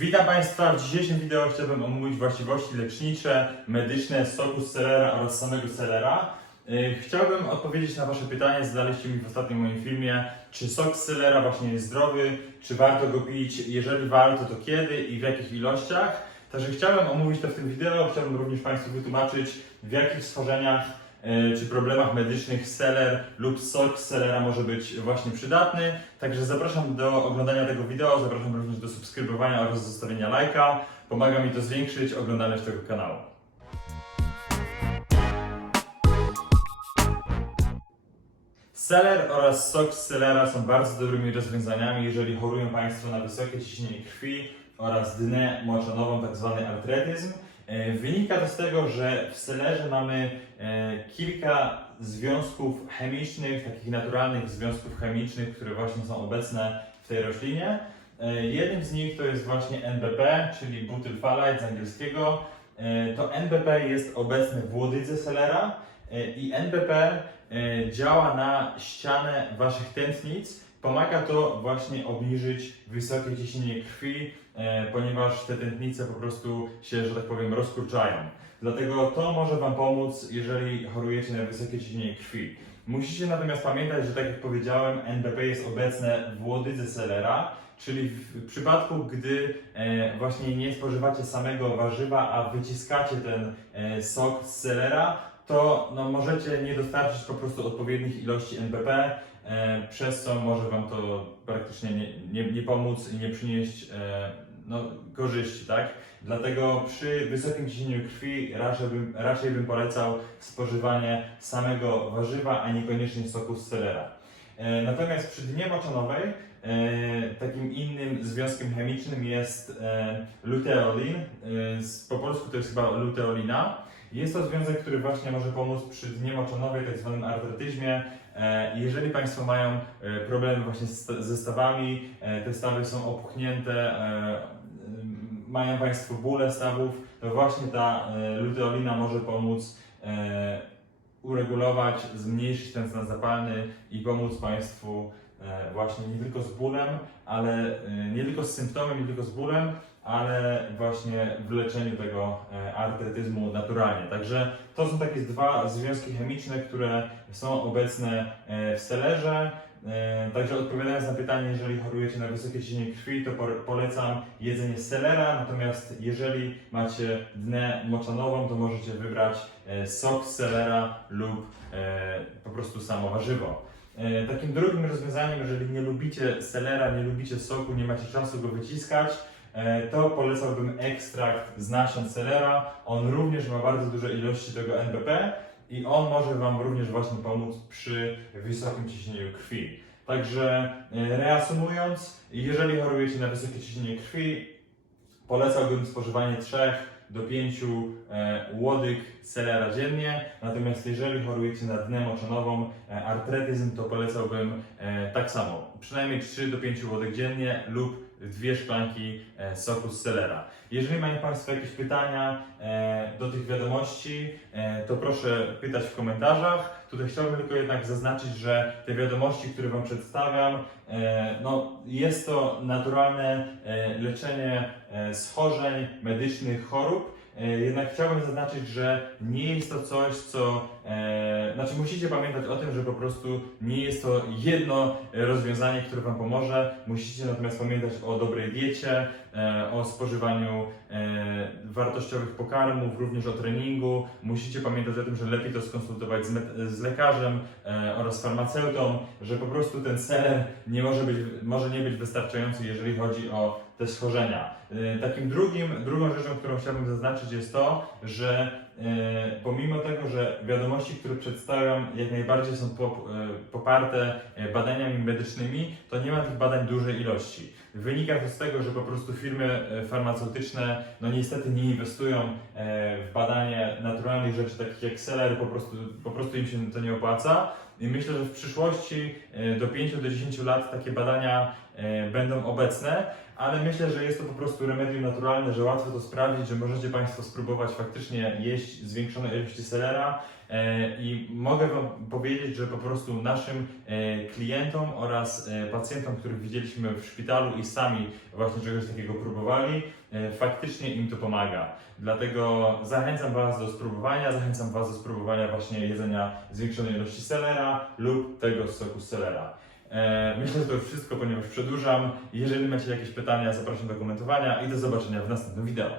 Witam Państwa. W dzisiejszym wideo chciałbym omówić właściwości lecznicze, medyczne soku z selera oraz samego selera. Yy, Chciałbym odpowiedzieć na Wasze pytanie, zadaliście mi w ostatnim moim filmie, czy sok z selera właśnie jest zdrowy, czy warto go pić, jeżeli warto, to kiedy i w jakich ilościach. Także chciałem omówić to w tym wideo, chciałbym również Państwu wytłumaczyć, w jakich schorzeniach czy problemach medycznych seler lub sok z selera może być właśnie przydatny. Także zapraszam do oglądania tego wideo, zapraszam również do subskrybowania oraz zostawienia lajka. Pomaga mi to zwiększyć oglądalność tego kanału. Seler oraz sok z selera są bardzo dobrymi rozwiązaniami, jeżeli chorują Państwo na wysokie ciśnienie krwi oraz dnę moczonową, tak zwany artretyzm. E, Wynika to z tego, że w selerze mamy e, kilka związków chemicznych, takich naturalnych związków chemicznych, które właśnie są obecne w tej roślinie. E, Jednym z nich to jest właśnie NBP, czyli butylphalide z angielskiego. To NBP jest obecny w łodydze selera i NBP działa na ścianę Waszych tętnic. Pomaga to właśnie obniżyć wysokie ciśnienie krwi, ponieważ te tętnice po prostu się, że tak powiem, rozkurczają. Dlatego to może Wam pomóc, jeżeli chorujecie na wysokie ciśnienie krwi. Musicie natomiast pamiętać, że tak jak powiedziałem, NBP jest obecne w łodydze selera, czyli w przypadku, gdy e, właśnie nie spożywacie samego warzywa, a wyciskacie ten e, sok z selera, to no, możecie nie dostarczyć po prostu odpowiednich ilości NBP, e, przez co może Wam to praktycznie nie, nie, nie pomóc i nie przynieść e, no, korzyści, tak? Dlatego przy wysokim ciśnieniu krwi raczej bym, raczej bym polecał spożywanie samego warzywa, a niekoniecznie soku z selera. E, Natomiast przy dnie moczonowej e, takim innym związkiem chemicznym jest e, luteolin. E, po polsku to jest chyba luteolina. Jest to związek, który właśnie może pomóc przy dnie moczonowej, tak zwanym artretyzmie. E, Jeżeli Państwo mają e, problemy właśnie ze stawami, e, te stawy są opuchnięte, mają Państwo bóle stawów, to właśnie ta e, luteolina może pomóc e, uregulować, zmniejszyć ten stan zapalny i pomóc Państwu właśnie nie tylko z bólem, ale e, nie tylko z symptomem, nie tylko z bólem, ale właśnie w leczeniu tego e, artretyzmu naturalnie. Także to są takie dwa związki chemiczne, które są obecne e, w selerze. E, Także odpowiadając na pytanie, jeżeli chorujecie na wysokie ciśnienie krwi, to polecam jedzenie selera, natomiast jeżeli macie dnę moczanową, to możecie wybrać e, sok selera lub e, po prostu samo warzywo. E, Takim drugim rozwiązaniem, jeżeli nie lubicie selera, nie lubicie soku, nie macie czasu go wyciskać, e, to polecałbym ekstrakt z nasion selera. On również ma bardzo duże ilości tego NBP i on może Wam również właśnie pomóc przy wysokim ciśnieniu krwi. Także e, reasumując, jeżeli chorujecie na wysokie ciśnienie krwi, polecałbym spożywanie 3 do 5 e, łodyg selera dziennie. Natomiast jeżeli chorujecie na dnę moczonową, e, artretyzm, to polecałbym e, tak samo, przynajmniej 3 do 5 łodyg dziennie lub dwie szklanki e, soku z selera. Jeżeli mają Państwo jakieś pytania e, do tych wiadomości, e, to proszę pytać w komentarzach. Tutaj chciałbym tylko jednak zaznaczyć, że te wiadomości, które Wam przedstawiam, no, jest to naturalne leczenie schorzeń medycznych, chorób. E, Jednak chciałbym zaznaczyć, że nie jest to coś, co. E, znaczy, musicie pamiętać o tym, że po prostu nie jest to jedno e, rozwiązanie, które Wam pomoże. Musicie natomiast pamiętać o dobrej diecie, e, o spożywaniu e, wartościowych pokarmów, również o treningu. Musicie pamiętać o tym, że lepiej to skonsultować z, z lekarzem e, oraz farmaceutą, że po prostu ten seler nie może, być, może nie być wystarczający, jeżeli chodzi o te schorzenia. E, Takim drugim, drugą rzeczą, którą chciałbym zaznaczyć jest to, że e, pomimo tego, że wiadomości, które przedstawiam jak najbardziej są e, poparte badaniami medycznymi, to nie ma tych badań dużej ilości. Wynika to z tego, że po prostu firmy e, farmaceutyczne no niestety nie inwestują e, w badanie naturalnych rzeczy takich jak seler, po prostu, po prostu im się to nie opłaca. I myślę, że w przyszłości e, do 5 do 10 lat takie badania będą obecne, ale myślę, że jest to po prostu remedium naturalne, że łatwo to sprawdzić, że możecie Państwo spróbować faktycznie jeść zwiększone ilości selera i mogę Wam powiedzieć, że po prostu naszym e, klientom oraz e, pacjentom, których widzieliśmy w szpitalu i sami właśnie czegoś takiego próbowali, e, faktycznie im to pomaga. Dlatego zachęcam Was do spróbowania, zachęcam Was do spróbowania właśnie jedzenia zwiększonej ilości selera lub tego soku z selera. E, Myślę, że to już wszystko, ponieważ przedłużam. Jeżeli macie jakieś pytania, zapraszam do komentowania i do zobaczenia w następnym wideo.